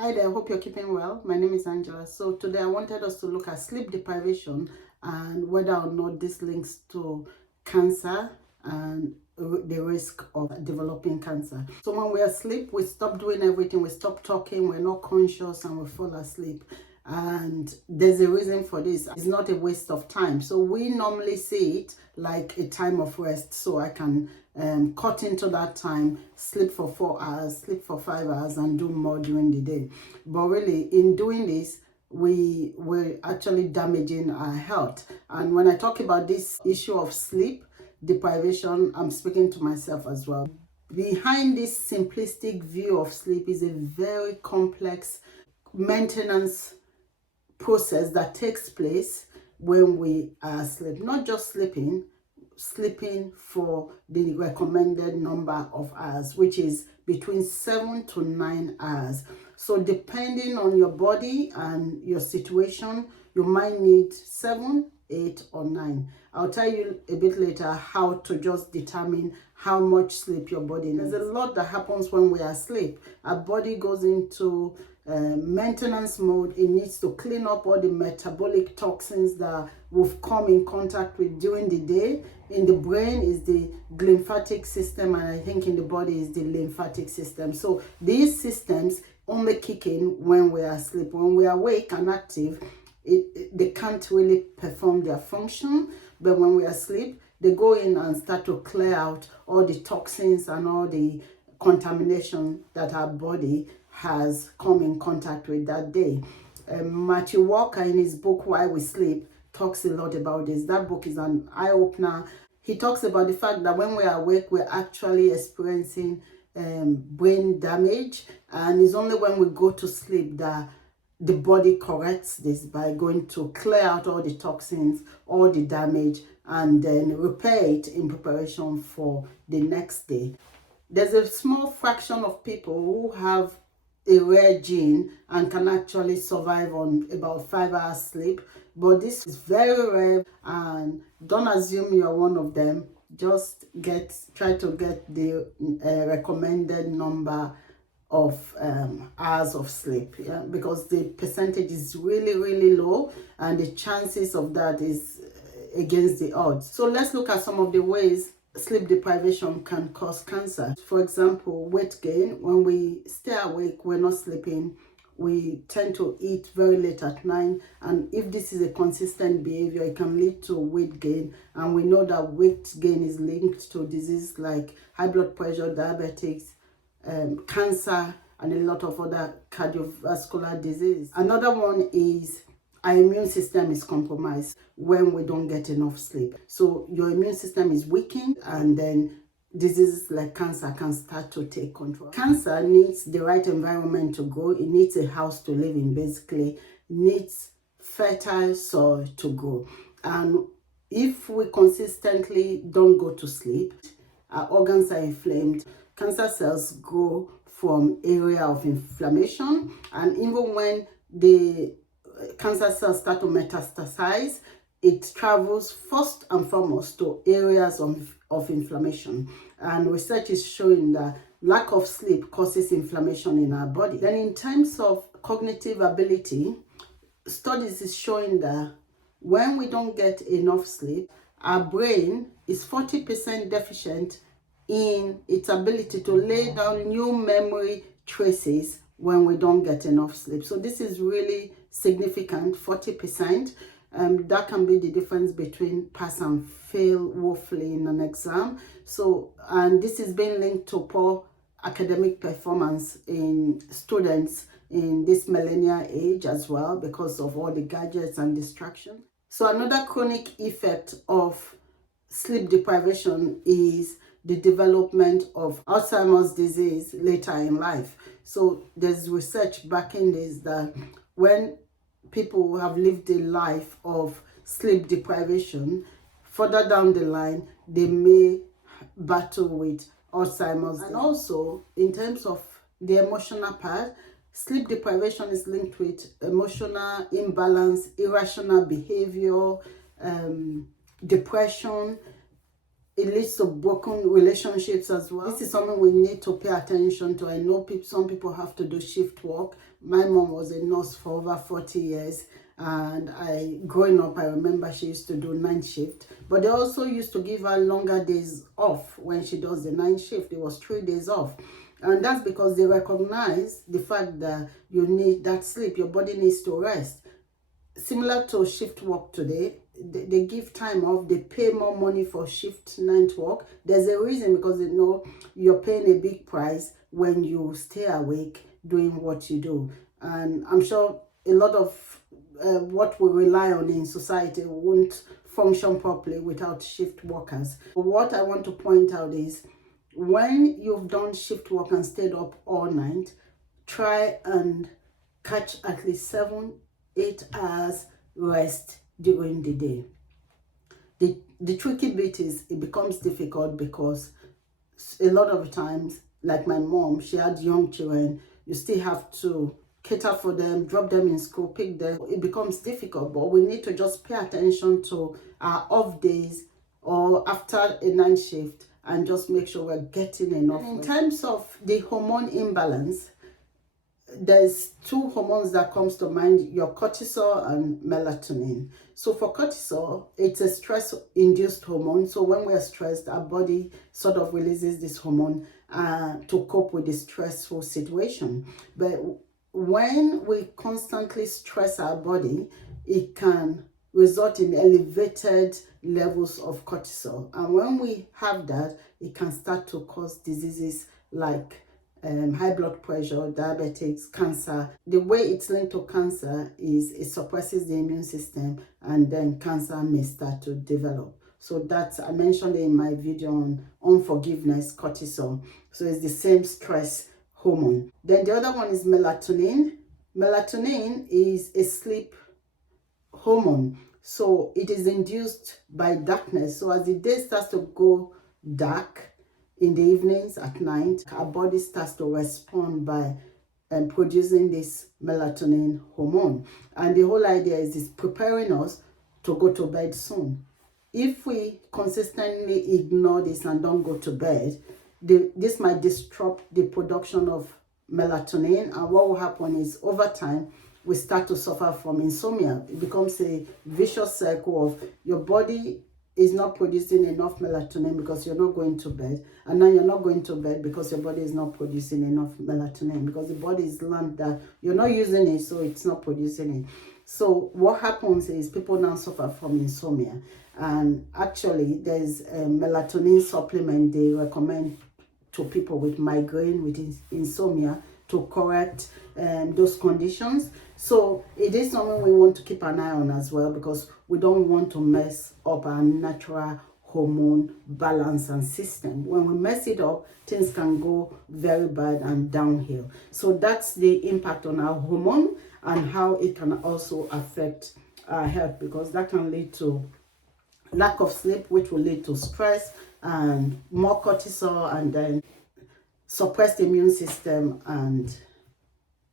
Hi there, I hope you're keeping well. My name is Angela. So today I wanted us to look at sleep deprivation and whether or not this links to cancer and the risk of developing cancer. So when we're asleep, we stop doing everything, we stop talking, we're not conscious and we fall asleep. And there's a reason for this. It's not a waste of time. So we normally see it like a time of rest, so I can cut into that time, sleep for 4 hours, sleep for 5 hours, and do more during the day. But really, in doing this, we're actually damaging our health. And when I talk about this issue of sleep deprivation, I'm speaking to myself as well. Behind this simplistic view of sleep is a very complex maintenance process that takes place when we are asleep. Not just sleeping for the recommended number of hours, which is between 7 to 9 hours. So depending on your body and your situation, you might need 7, 8, or 9. I'll tell you a bit later how to just determine how much sleep your body needs. There's a lot that happens when we are asleep. Our body goes into maintenance mode. It needs to clean up all the metabolic toxins that we've come in contact with during the day. In the brain is the glymphatic system, and I think in the body is the lymphatic system. So these systems only kick in when we are asleep. When we are awake and active, they can't really perform their function. But when we are asleep, they go in and start to clear out all the toxins and all the contamination that our body has come in contact with that day. Matthew Walker, in his book Why We Sleep, talks a lot about this. That book is an eye-opener. He talks about the fact that when we're awake, we're actually experiencing brain damage, and it's only when we go to sleep that the body corrects this by going to clear out all the toxins, all the damage, and then repair it in preparation for the next day. There's a small fraction of people who have a rare gene and can actually survive on about 5 hours sleep, but this is very rare, and don't assume you're one of them. Just try to get the recommended number of hours of sleep, because the percentage is really low, and the chances of that is against the odds. So let's look at some of the ways sleep deprivation can cause cancer. For example, weight gain. When we stay awake, we're not sleeping, we tend to eat very late at night, and if this is a consistent behavior, it can lead to weight gain. And we know that weight gain is linked to diseases like high blood pressure, diabetes, cancer, and a lot of other cardiovascular disease. Another one is our immune system is compromised when we don't get enough sleep. So your immune system is weakened, and then diseases like cancer can start to take control. Cancer needs the right environment to grow. It needs a house to live in, basically. It needs fertile soil to grow. And if we consistently don't go to sleep, our organs are inflamed. Cancer cells grow from area of inflammation, and even when the cancer cells start to metastasize, it travels first and foremost to areas of inflammation. And research is showing that lack of sleep causes inflammation in our body. Then in terms of cognitive ability, studies is showing that when we don't get enough sleep, our brain is 40% deficient in its ability to lay down new memory traces when we don't get enough sleep. So this is really significant, 40%. That can be the difference between pass and fail woefully in an exam. So, and this is being linked to poor academic performance in students in this millennial age as well, because of all the gadgets and distraction. So another chronic effect of sleep deprivation is the development of Alzheimer's disease later in life. So there's research backing this, that when people have lived a life of sleep deprivation, further down the line, they may battle with Alzheimer's. And also, in terms of the emotional part, sleep deprivation is linked with emotional imbalance, irrational behavior, depression. It leads to broken relationships as well. This is something we need to pay attention to. I know some people have to do shift work. My mom was a nurse for over 40 years. And growing up, I remember she used to do night shift. But they also used to give her longer days off when she does the night shift. It was 3 days off. And that's because they recognize the fact that you need that sleep. Your body needs to rest. Similar to shift work today, they give time off. They pay more money for shift night work. There's a reason, because they know you're paying a big price when you stay awake doing what you do. And I'm sure a lot of what we rely on in society won't function properly without shift workers. What I want to point out is, when you've done shift work and stayed up all night, try and catch at least 7-8 hours rest during the day. The tricky bit is it becomes difficult because a lot of times, like my mom, she had young children. You still have to cater for them, drop them in school, pick them. It becomes difficult, but we need to just pay attention to our off days or after a night shift and just make sure we're getting enough. In terms of the hormone imbalance, there's two hormones that comes to mind: your cortisol and melatonin. So for cortisol, it's a stress-induced hormone. So when we're stressed, our body sort of releases this hormone to cope with the stressful situation. But when we constantly stress our body, it can result in elevated levels of cortisol. And when we have that, it can start to cause diseases like high blood pressure, diabetes, cancer. The way it's linked to cancer is it suppresses the immune system, and then cancer may start to develop. So that's, I mentioned in my video on unforgiveness, cortisol. So it's the same stress hormone. Then the other one is melatonin. Melatonin is a sleep hormone. So it is induced by darkness. So as the day starts to go dark, in the evenings, at night, our body starts to respond by producing this melatonin hormone. And the whole idea is preparing us to go to bed soon. If we consistently ignore this and don't go to bed, this might disrupt the production of melatonin. And what will happen is, over time, we start to suffer from insomnia. It becomes a vicious cycle of your body is not producing enough melatonin because you're not going to bed, and then you're not going to bed because your body is not producing enough melatonin, because the body is learned that you're not using it, so it's not producing it. So what happens is people now suffer from insomnia. And actually, there's a melatonin supplement they recommend to people with migraine, with insomnia, to correct those conditions. So it is something we want to keep an eye on as well, because we don't want to mess up our natural hormone balance and system. When we mess it up, things can go very bad and downhill. So that's the impact on our hormone and how it can also affect our health, because that can lead to lack of sleep, which will lead to stress and more cortisol, and then suppressed immune system and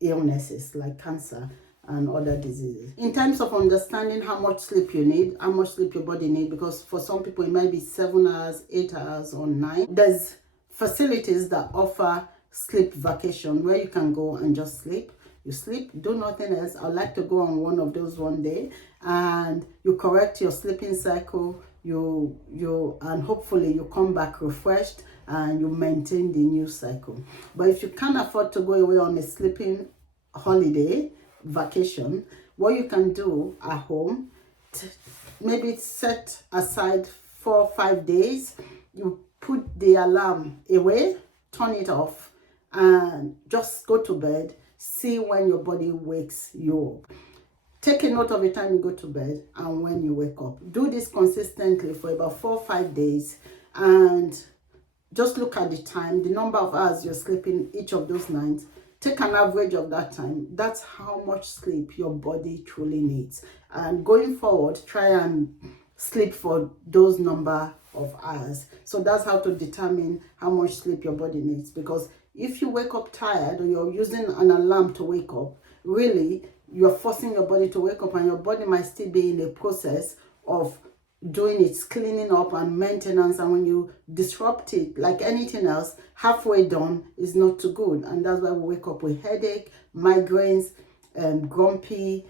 illnesses like cancer and other diseases. In terms of understanding how much sleep you need, how much sleep your body needs, because for some people it might be 7 hours, 8 hours, or 9. There's facilities that offer sleep vacation where you can go and just sleep. You sleep, do nothing else. I'd like to go on one of those one day, and you correct your sleeping cycle, and hopefully you come back refreshed and you maintain the new cycle. But if you can't afford to go away on a sleeping holiday, vacation, what you can do at home, maybe set aside 4 or 5 days, you put the alarm away, turn it off, and just go to bed. See when your body wakes you up. Take a note of the time you go to bed and when you wake up. Do this consistently for about 4 or 5 days, and just look at the time, the number of hours you're sleeping each of those nights. Take an average of that time. That's how much sleep your body truly needs. And going forward, try and sleep for those number of hours. So that's how to determine how much sleep your body needs. Because if you wake up tired, or you're using an alarm to wake up, really, you're forcing your body to wake up, and your body might still be in a process of doing its cleaning up and maintenance, and when you disrupt it like anything else, halfway done is not too good. And that's why we wake up with headache, migraines, grumpy,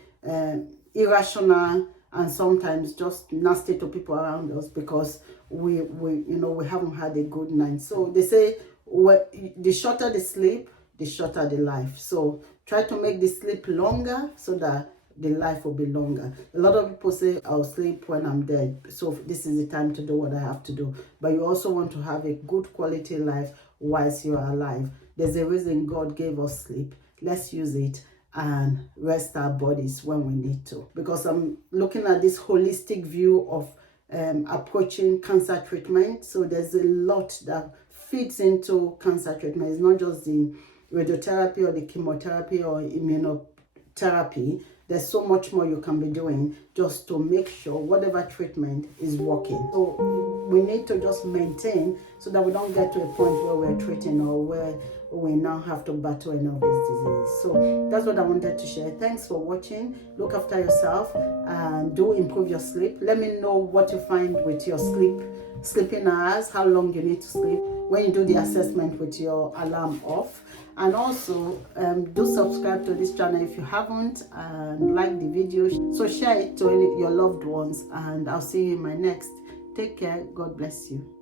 irrational, and sometimes just nasty to people around us because we haven't had a good night. So they say the shorter the sleep, the shorter the life. So try to make the sleep longer so that the life will be longer. A lot of people say I'll sleep when I'm dead, so this is the time to do what I have to do. But you also want to have a good quality life whilst you're alive. There's a reason God gave us sleep. Let's use it and rest our bodies when we need to, because I'm looking at this holistic view of approaching cancer treatment. So there's a lot that fits into cancer treatment. It's not just the radiotherapy or the chemotherapy or immunotherapy. There's so much more you can be doing just to make sure whatever treatment is working. So we need to just maintain so that we don't get to a point where we're treating or where we now have to battle any of these diseases. So that's what I wanted to share. Thanks for watching. Look after yourself and do improve your sleep. Let me know what you find with your sleeping hours, how long you need to sleep when you do the assessment with your alarm off. And also do subscribe to this channel if you haven't, and like the video. So share it to your loved ones, and I'll see you in my next. Take care. God bless you.